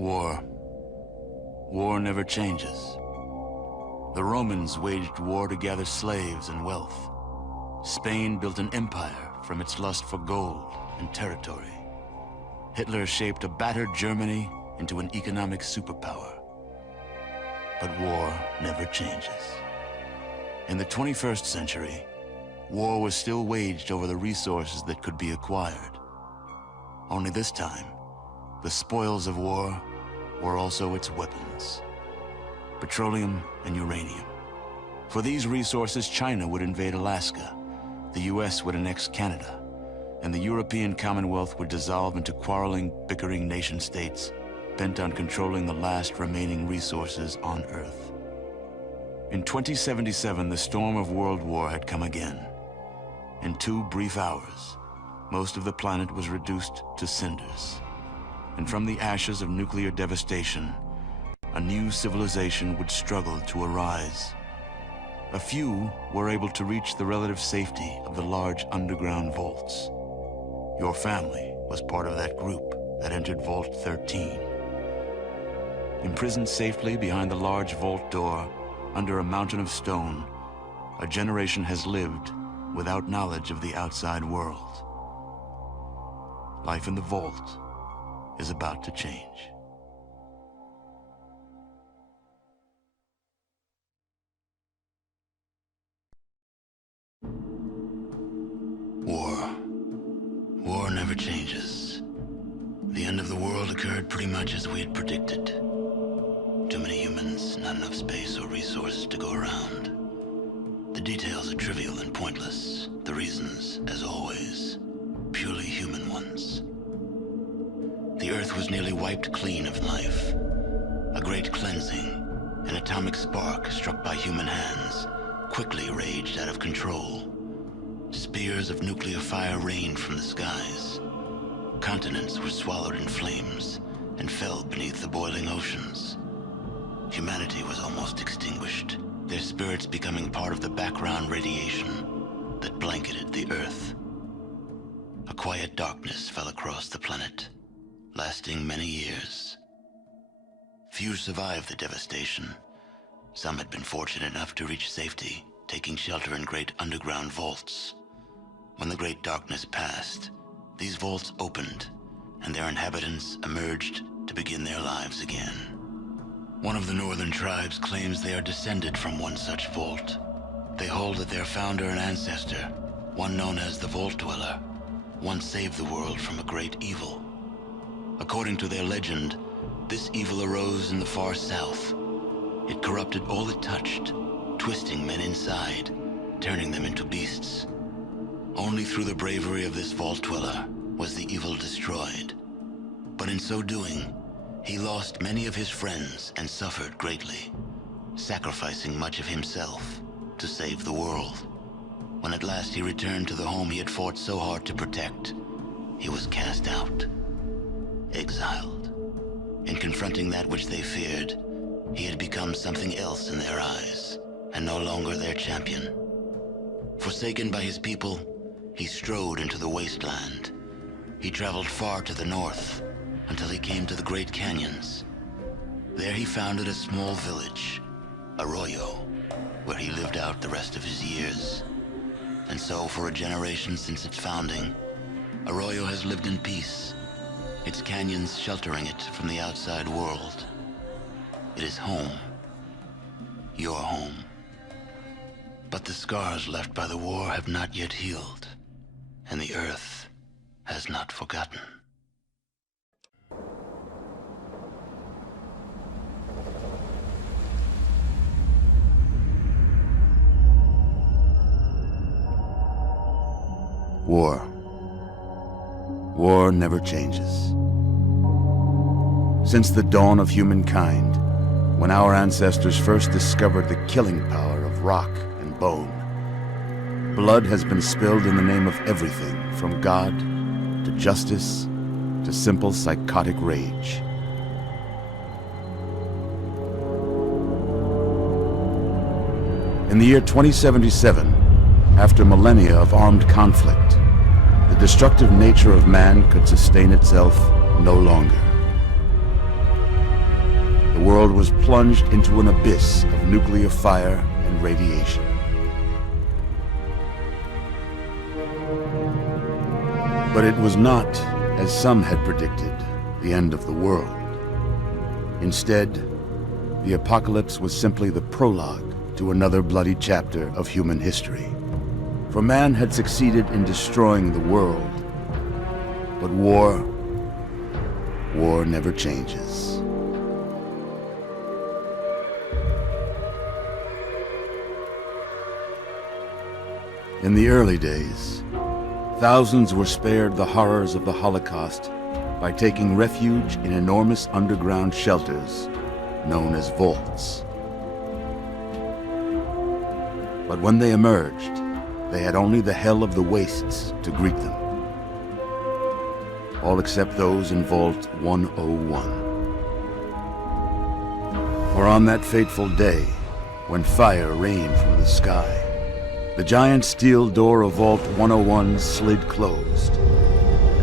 War. War never changes. The Romans waged war to gather slaves and wealth. Spain built an empire from its lust for gold and territory. Hitler shaped a battered Germany into an economic superpower. But war never changes. In the 21st century, war was still waged over the resources that could be acquired. Only this time, the spoils of war were also its weapons: petroleum and uranium. For these resources, China would invade Alaska, the US would annex Canada, and the European Commonwealth would dissolve into quarreling, bickering nation-states bent on controlling the last remaining resources on Earth. In 2077, the storm of World War had come again. In 2 brief hours, most of the planet was reduced to cinders. And from the ashes of nuclear devastation, a new civilization would struggle to arise. A few were able to reach the relative safety of the large underground vaults. Your family was part of that group that entered Vault 13. Imprisoned safely behind the large vault door, under a mountain of stone, a generation has lived without knowledge of the outside world. Life in the vault is about to change. War. War never changes. The end of the world occurred pretty much as we had predicted. Too many humans, not enough space or resources to go around. The details are trivial and pointless. The reasons, as always, purely human ones. The Earth was nearly wiped clean of life. A great cleansing, an atomic spark struck by human hands, quickly raged out of control. Spears of nuclear fire rained from the skies. Continents were swallowed in flames and fell beneath the boiling oceans. Humanity was almost extinguished, their spirits becoming part of the background radiation that blanketed the Earth. A quiet darkness fell across the planet, lasting many years. Few survived the devastation. Some had been fortunate enough to reach safety, taking shelter in great underground vaults. When the great darkness passed, these vaults opened, and their inhabitants emerged to begin their lives again. One of the northern tribes claims they are descended from one such vault. They hold that their founder and ancestor, one known as the Vault Dweller, once saved the world from a great evil. According to their legend, this evil arose in the far south. It corrupted all it touched, twisting men inside, turning them into beasts. Only through the bravery of this Vault Dweller was the evil destroyed. But in so doing, he lost many of his friends and suffered greatly, sacrificing much of himself to save the world. When at last he returned to the home he had fought so hard to protect, he was cast out, exiled. In confronting that which they feared, he had become something else in their eyes, and no longer their champion. Forsaken by his people, he strode into the wasteland. He traveled far to the north, until he came to the Great Canyons. There he founded a small village, Arroyo, where he lived out the rest of his years. And so, for a generation since its founding, Arroyo has lived in peace, its canyons sheltering it from the outside world. It is home, your home. But the scars left by the war have not yet healed, and the Earth has not forgotten. War. War never changes. Since the dawn of humankind, when our ancestors first discovered the killing power of rock and bone, blood has been spilled in the name of everything from God to justice to simple psychotic rage. In the year 2077, after millennia of armed conflict, the destructive nature of man could sustain itself no longer. the world was plunged into an abyss of nuclear fire and radiation. But it was not, as some had predicted, the end of the world. Instead, the apocalypse was simply the prologue to another bloody chapter of human history. For man had succeeded in destroying the world, but war never changes. In the early days, thousands were spared the horrors of the Holocaust by taking refuge in enormous underground shelters known as vaults. But when they emerged, they had only the hell of the wastes to greet them. All except those in Vault 101. For on that fateful day, when fire rained from the sky, the giant steel door of Vault 101 slid closed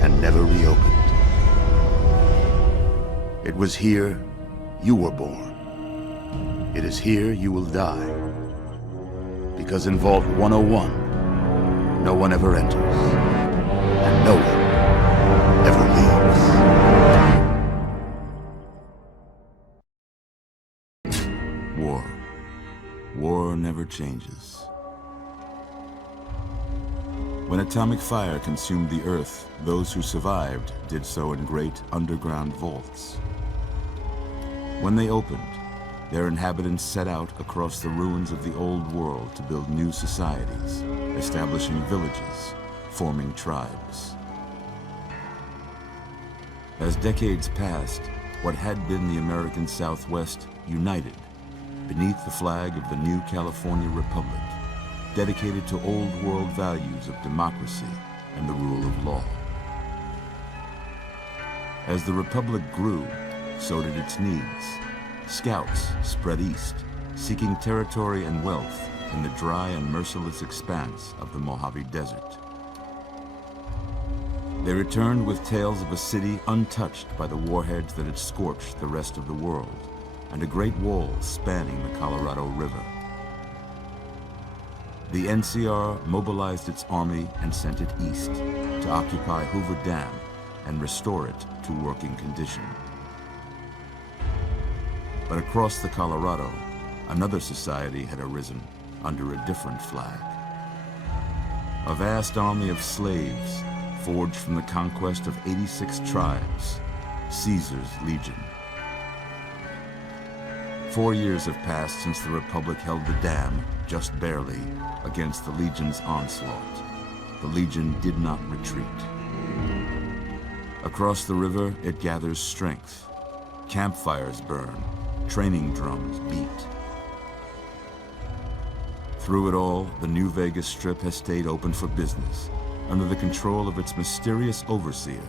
and never reopened. It was here you were born. It is here you will die. Because in Vault 101, no one ever enters, and no one ever leaves. War. War never changes. When atomic fire consumed the Earth, those who survived did so in great underground vaults. When they opened, their inhabitants set out across the ruins of the old world to build new societies, establishing villages, forming tribes. As decades passed, what had been the American Southwest united beneath the flag of the new California Republic, dedicated to old world values of democracy and the rule of law. As the Republic grew, so did its needs. Scouts spread east, seeking territory and wealth in the dry and merciless expanse of the Mojave Desert. They returned with tales of a city untouched by the warheads that had scorched the rest of the world, and a great wall spanning the Colorado River. The NCR mobilized its army and sent it east to occupy Hoover Dam and restore it to working condition. But across the Colorado, another society had arisen under a different flag. A vast army of slaves forged from the conquest of 86 tribes, Caesar's Legion. 4 years have passed since the Republic held the dam, just barely, against the Legion's onslaught. The Legion did not retreat. Across the river, it gathers strength. Campfires burn, training drums beat. Through it all, the New Vegas Strip has stayed open for business, under the control of its mysterious overseer,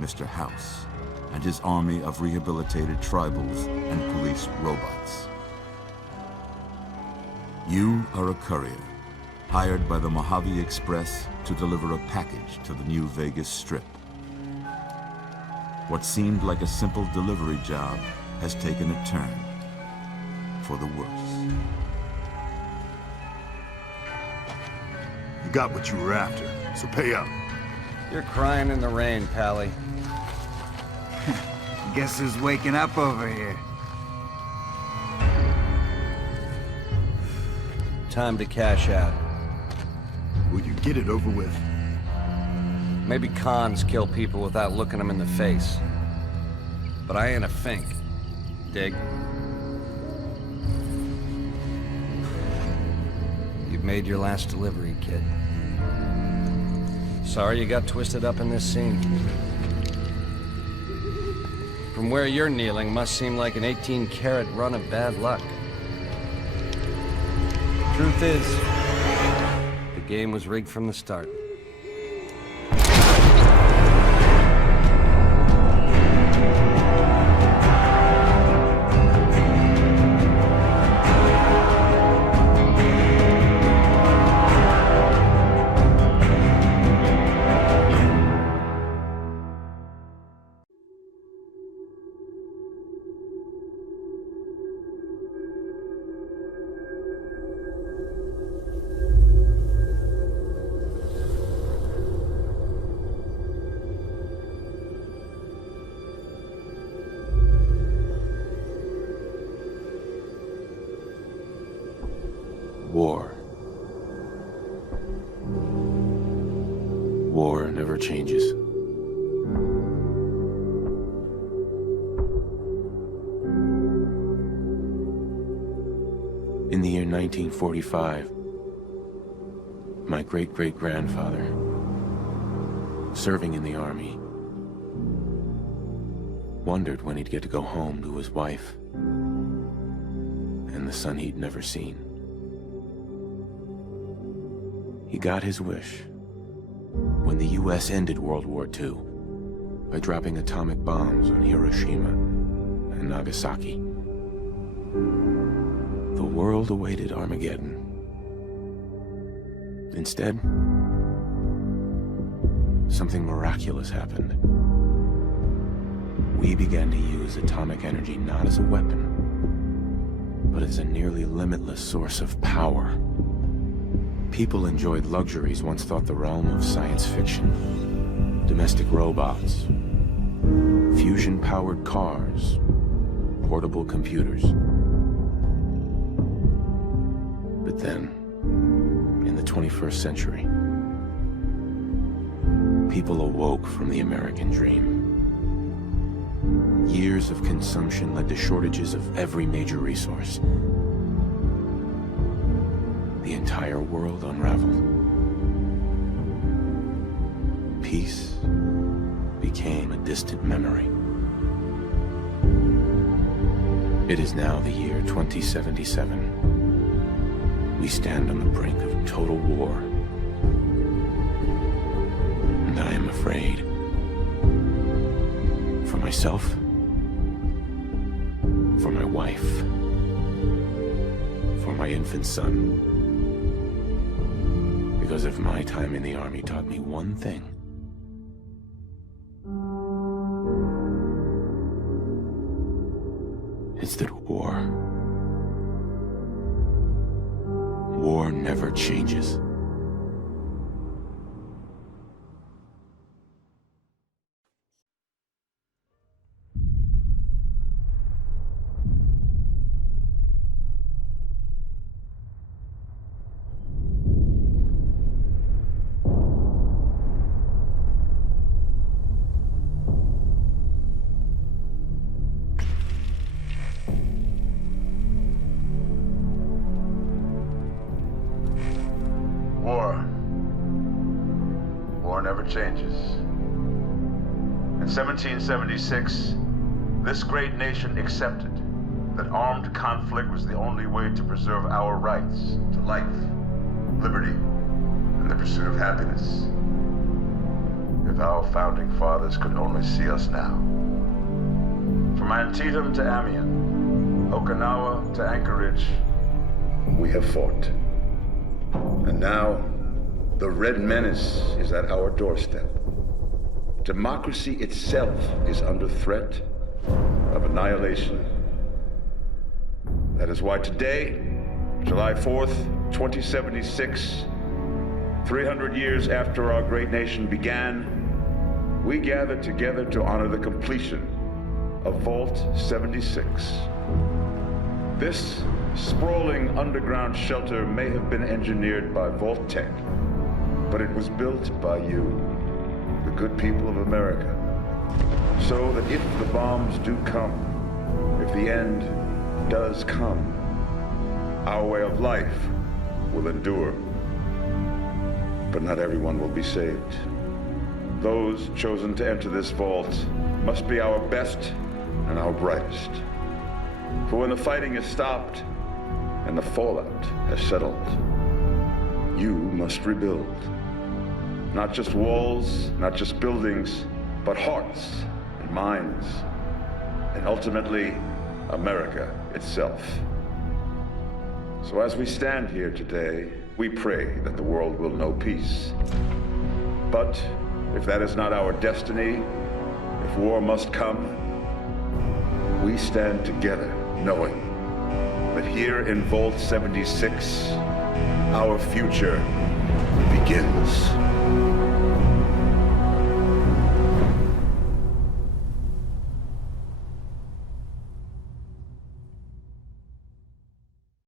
Mr. House, and his army of rehabilitated tribals and police robots. You are a courier, hired by the Mojave Express to deliver a package to the New Vegas Strip. What seemed like a simple delivery job has taken a turn for the worse. You got what you were after, so pay up. You're crying in the rain, Pally. Guess who's waking up over here? Time to cash out. Will you get it over with? Maybe cons kill people without looking them in the face. But I ain't a fink. Dig? You've made your last delivery, kid. Sorry you got twisted up in this scene. From where you're kneeling must seem like an 18-carat run of bad luck. Truth is, the game was rigged from the start. War. War never changes. In the year 1945, my great-great-grandfather, serving in the army, wondered when he'd get to go home to his wife and the son he'd never seen. He got his wish when the U.S. ended World War II by dropping atomic bombs on Hiroshima and Nagasaki. The world awaited Armageddon. Instead, something miraculous happened. We began to use atomic energy not as a weapon, but as a nearly limitless source of power. People enjoyed luxuries once thought the realm of science fiction. Domestic robots, fusion-powered cars, portable computers. But then, in the 21st century, people awoke from the American dream. Years of consumption led to shortages of every major resource. The entire world unraveled. Peace became a distant memory. It is now the year 2077. We stand on the brink of total war. And I am afraid. For myself. For my wife. For my infant son. Because if my time in the army taught me one thing, it's that war never changes. War never changes. In 1776, this great nation accepted that armed conflict was the only way to preserve our rights to life, liberty, and the pursuit of happiness. If our founding fathers could only see us now. From Antietam to Amiens, Okinawa to Anchorage, we have fought. And now, the Red Menace is at our doorstep. Democracy itself is under threat of annihilation. That is why today, July 4th, 2076, 300 years after our great nation began, we gather together to honor the completion of Vault 76. This sprawling underground shelter may have been engineered by Vault Tech, but it was built by you, the good people of America, so that if the bombs do come, if the end does come, our way of life will endure. But not everyone will be saved. Those chosen to enter this vault must be our best and our brightest. For when the fighting is stopped and the fallout has settled, you must rebuild. Not just walls, not just buildings, but hearts and minds, and ultimately, America itself. So as we stand here today, we pray that the world will know peace. But if that is not our destiny, if war must come, we stand together knowing that here in Vault 76, our future